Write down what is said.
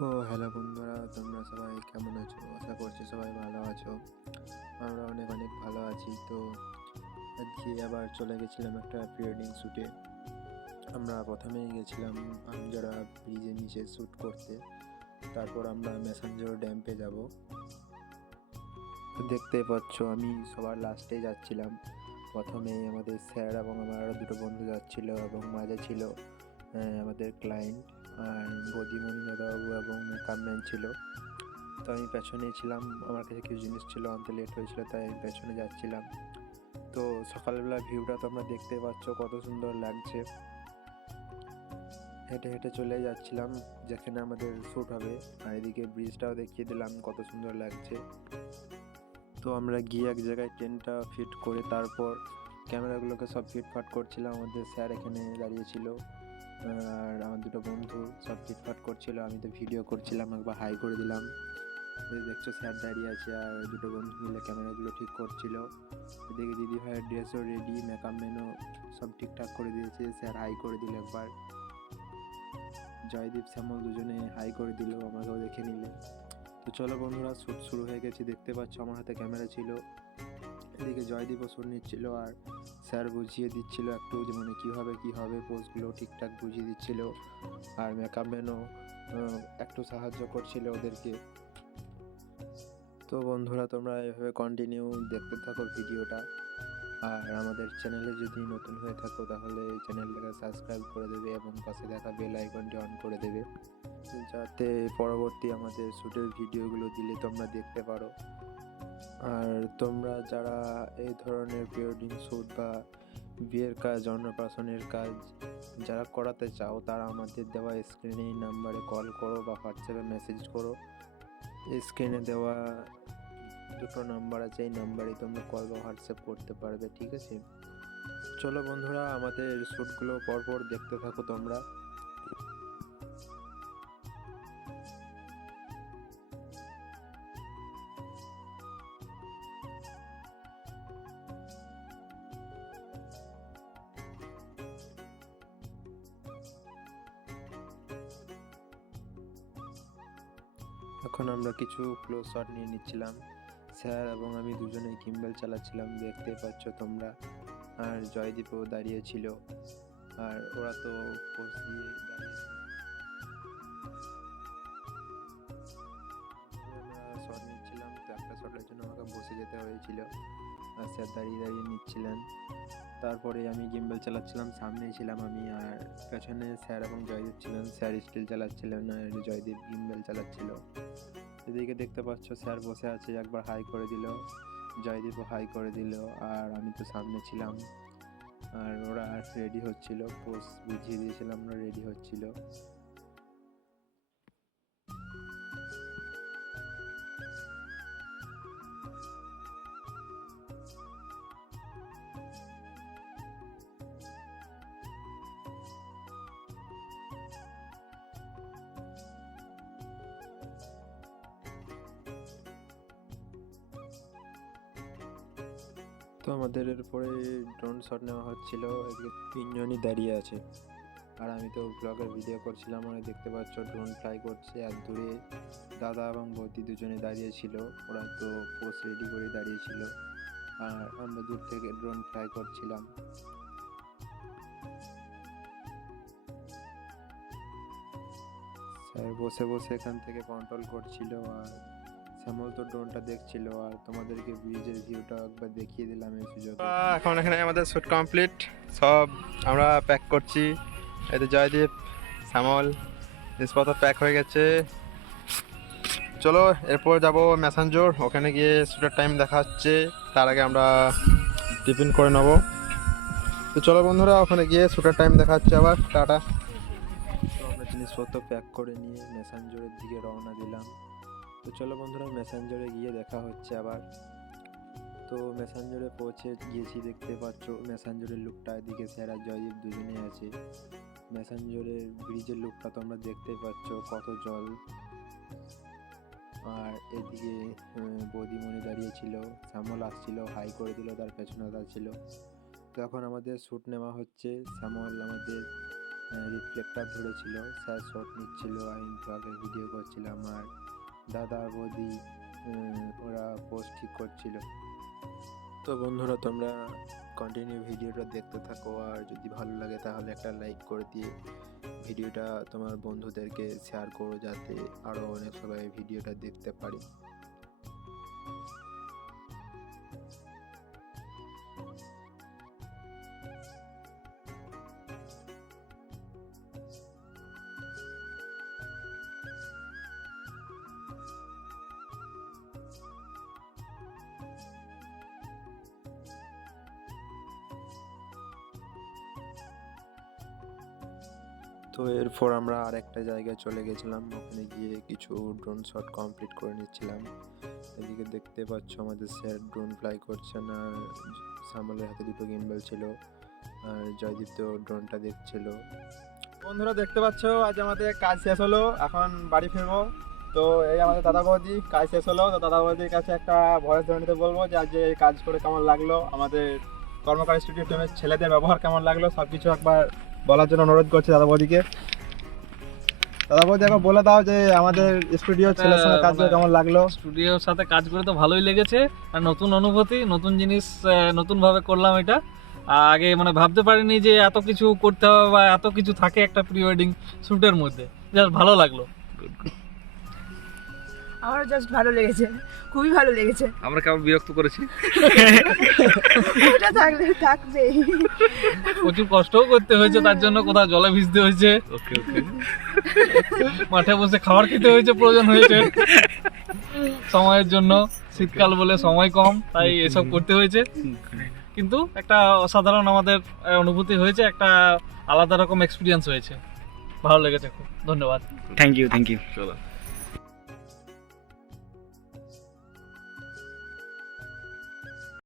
Hello বন্ধুরা, তোমরা সবাই কেমন আছো? আশা করছি সবাই ভালো আছো। আমরা অনেক অনেক ভালো আছি। তো আজকে আবার চলে গেছিলাম একটা প্রি ওয়েডিং শ্যুটে। আমরা প্রথমেই গেছিলাম আমজারা ব্রিজের নিচে শ্যুট করতে। তারপর আমরা ম্যাসাঞ্জোর ড্যাম্পে যাব। দেখতে পাচ্ছ আমি সবার লাস্টে যাচ্ছিলাম। প্রথমেই আমাদের স্যার এবং আমার আরও দুটো বন্ধু যাচ্ছিল এবং মাঝে ছিল আমাদের ক্লায়েন্ট আর বদিমণি দাদাবাবু এবং মেকআপ ম্যান ছিল। তো আমি পেছনেই ছিলাম, আমার কাছে কিছু জিনিস ছিল, আনতে লেট হয়েছিল, তাই আমি পেছনে যাচ্ছিলাম। তো সকালবেলা ভিউটা তোমরা দেখতে পাচ্ছ কত সুন্দর লাগছে। হেঁটে হেঁটে চলে যাচ্ছিলাম যেখানে আমাদের শ্যুট হবে, আর এদিকে ব্রিজটাও দেখিয়ে দিলাম কত সুন্দর লাগছে। তো আমরা গিয়ে এক জায়গায় টেন্টটা ফিট করে তারপর ক্যামেরাগুলোকে সব ফিটফাট করছিলাম। আমাদের স্যার এখানে দাঁড়িয়েছিল আর আমার দুটো বন্ধু সব ফিটফাট করছিল, আমি তো ভিডিও করছিলাম, একবার হাই করে দিলাম। দেখছো স্যার দাঁড়িয়ে আছে আর দুটো বন্ধু মিলে ক্যামেরাগুলো ঠিক করছিল। এদিকে দিদি ভাইয়ের ড্রেসও রেডি, মেকআপ ম্যানও সব ঠিকঠাক করে দিয়েছে। স্যার হাই করে দিল একবার, জয়দীপ শ্যামল দুজনে হাই করে দিল, আমাকেও দেখে নিলে। তো চলো বন্ধুরা, শ্যুট শুরু হয়ে গেছে। দেখতে পাচ্ছ আমার হাতে ক্যামেরা ছিল, এদিকে জয়দীপও শ্যুট নিচ্ছিল আর স্যার বুঝিয়ে দিচ্ছিল একটু যে মানে কীভাবে কী হবে, পোজগুলো ঠিকঠাক বুঝিয়ে দিচ্ছিল। আর মেকআপ ম্যানও একটু সাহায্য করছিল ওদেরকে। তো বন্ধুরা, তোমরা এভাবে কন্টিনিউ দেখতে থাকো ভিডিওটা। আর আমাদের চ্যানেলে যদি নতুন হয়ে থাকো তাহলে এই চ্যানেলটাকে সাবস্ক্রাইব করে দেবে এবং পাশে দেখা বেল আইকনটি অন করে দেবে, যাতে পরবর্তী আমাদের শ্যুটের ভিডিওগুলো দিলে তোমরা দেখতে পারো। আর তোমরা যারা এই ধরনের প্রি ওয়েডিং শ্যুট বা বিয়ের কাজ, অন্নপ্রাশনের কাজ যারা করাতে চাও, তারা আমাদের দেওয়া স্ক্রিনে এই নাম্বারে কল করো বা হোয়াটসঅ্যাপে মেসেজ করো। স্ক্রিনে দেওয়া দুটো নাম্বার আছে, এই নাম্বারে তোমরা কল বা হোয়াটসঅ্যাপ করতে পারবে, ঠিক আছে? চলো বন্ধুরা, আমাদের শ্যুটগুলো পরপর দেখতে থাকো তোমরা। এখন আমরা কিছু ক্লোজ শট নিয়ে নিচ্ছিলাম। স্যার এবং আমি দুজনেই গিম্বল চালাচ্ছিলাম, দেখতে পাচ্ছ তোমরা। আর জয়দীপও দাঁড়িয়ে ছিল, আর ওরা তো পোজ দিয়ে দাঁড়িয়েছিল। আমরা শট নিচ্ছিলাম, তো একটা শটের জন্য আমাকে বসে যেতে হয়েছিল আর স্যার দাঁড়িয়ে দাঁড়িয়ে নিচ্ছিলেন। তারপরে আমি গিম্বল চালাচ্ছিলাম, সামনেই ছিলাম আমি, আর পেছনে স্যার এবং জয়দীপ ছিলেন। স্যার স্টিল চালাচ্ছিলেন আর জয়দীপ গিম্বল চালাচ্ছিল। এদিকে দেখতে পাচ্ছ স্যার বসে আছে, একবার হাই করে দিল, জয়দীপও হাই করে দিল, আর আমি তো সামনে ছিলাম। আর ওরা রেডি হচ্ছিল, পোজ বুঝিয়ে দিয়েছিলাম, ওরা রেডি হচ্ছিল। তো আমাদের এরপরে ড্রোন শট নেওয়া হচ্ছিল। এদিকে তিনজনই দাঁড়িয়ে আছে আর আমি তো ব্লগের ভিডিও করছিলাম। আর দেখতে পাচ্ছ ড্রোন ফ্লাই করছে, আর দূরে দাদা এবং বৌদি দুজনে দাঁড়িয়ে ছিল, ওরা তো পোজ রেডি করে দাঁড়িয়ে ছিল, আর আমরা দূর থেকে ড্রোন ফ্লাই করছিলাম। স্যার বসে বসে এখান থেকে কন্ট্রোল করছিল, আর শ্যামল তো ড্রোনটা দেখছিল। আর তোমাদেরকে ব্রিজের ভিউটা একবার দেখিয়ে দিলাম এই সুযোগে। এখন এখানে আমাদের শ্যুট কমপ্লিট, সব আমরা প্যাক করছি। এই তো জয়দীপ, শ্যামল, জিনিসপত্র প্যাক হয়ে গেছে। চলো এরপর যাব ম্যাসাঞ্জোর, ওখানে গিয়ে শ্যুটের টাইম দেখা হচ্ছে। তার আগে আমরা টিফিন করে নেব। তো চলো বন্ধুরা, ওখানে গিয়ে শ্যুটের টাইম দেখা হচ্ছে আবার। টাটা। তো আমরা জিনিসপত্র প্যাক করে নিয়ে ম্যাসাঞ্জোরের দিকে রওনা দিলাম। তো চলো বন্ধুরা, ম্যাসাঞ্জোরে গিয়ে দেখা হচ্ছে আবার। তো ম্যাসাঞ্জোরে পৌঁছে গিয়েছি, দেখতে পাচ্ছ ম্যাসাঞ্জোরের লুকটা। এদিকে স্যার আর জয়দীপ দুজনেই আছে। ম্যাসাঞ্জোরের ব্রিজের লুকটা তোমরা দেখতে পাচ্ছ, কত জল। আর এদিকে বৌদিমণি দাঁড়িয়েছিল, শ্যামল আসছিল, হাই করে দিল, তার পেছনে দাঁড়িয়েছিল। তো এখন আমাদের শ্যুট নেওয়া হচ্ছে। শ্যামল আমাদের রিফ্লেক্টার ধরেছিল, স্যার শট নিচ্ছিল, আমি ব্লগের ভিডিও করছিলাম, আর দাদা বৌদি ওরা পোস্ট ঠিক করছিল। তো বন্ধুরা তোমরা কন্টিনিউ ভিডিওটা দেখতে থাকো, আর যদি ভালো লাগে তাহলে একটা লাইক করে দিয়ে ভিডিওটা তোমার বন্ধুদেরকে শেয়ার করো, যাতে আরও অনেক সবাই ভিডিওটা দেখতে পারে। তো এরপর আমরা আর একটা জায়গায় চলে গেছিলাম, ওখানে গিয়ে কিছু ড্রোন শট কমপ্লিট করে নিচ্ছিলাম। এদিকে দেখতে পাচ্ছ আমাদের স্যার ড্রোন ফ্লাই করছেন, আর সামলের হাতে দুটো গিম্বল ছিল, আর জয়দীপ তো ড্রোনটা দেখছিল। বন্ধুরা দেখতে পাচ্ছ আজ আমাদের কাজ শেষ হলো, এখন বাড়ি ফিরবো। তো এই আমাদের দাদা বৌদি কাজ শেষ হলো, তো দাদা বৌদির কাছে একটা ভয়েস ধরে নিতে বলবো যে আজ এই কাজ করে কেমন লাগলো, আমাদের কর্মকারী স্টুডিও টিমের ছেলেদের ব্যবহার কেমন লাগলো, সব কিছু একবার বলার জন্য অনুরোধ করছি দাদা বৌদিকে। দাদা বৌদি একবার বলে দাও যে আমাদের স্টুডিও ছেলের সঙ্গে কাজ করে কেমন লাগলো। স্টুডিওর সাথে কাজ করে তো ভালোই লেগেছে, আর নতুন অনুভূতি, নতুন জিনিস, নতুনভাবে করলাম এটা। আগে মানে ভাবতে পারিনি যে এত কিছু করতে হবে বা এত কিছু থাকে একটা প্রি ওয়েডিং শ্যুটের মধ্যে। জাস্ট ভালো লাগলো। আমার জাস্ট ভালো লেগেছে, খুবই ভালো লেগেছে। আমরা কেমন বিরক্ত করেছি? ওটা থাকবেই। প্রচুর কষ্টও করতে হয়েছে, তার জন্য কোথাও জলে ভিজতে হয়েছে, ওকে ওকে। মাঠে বসে খাবার খেতে হয়েছে, প্রয়োজন হয়েছে সময়ের জন্য। শীতকাল বলে সময় কম, তাই এসব করতে হয়েছে। কিন্তু একটা অসাধারণ আমাদের অনুভূতি হয়েছে, একটা আলাদা রকম এক্সপিরিয়েন্স হয়েছে। ভালো লেগেছে খুব। ধন্যবাদ। থ্যাংক ইউ চলো।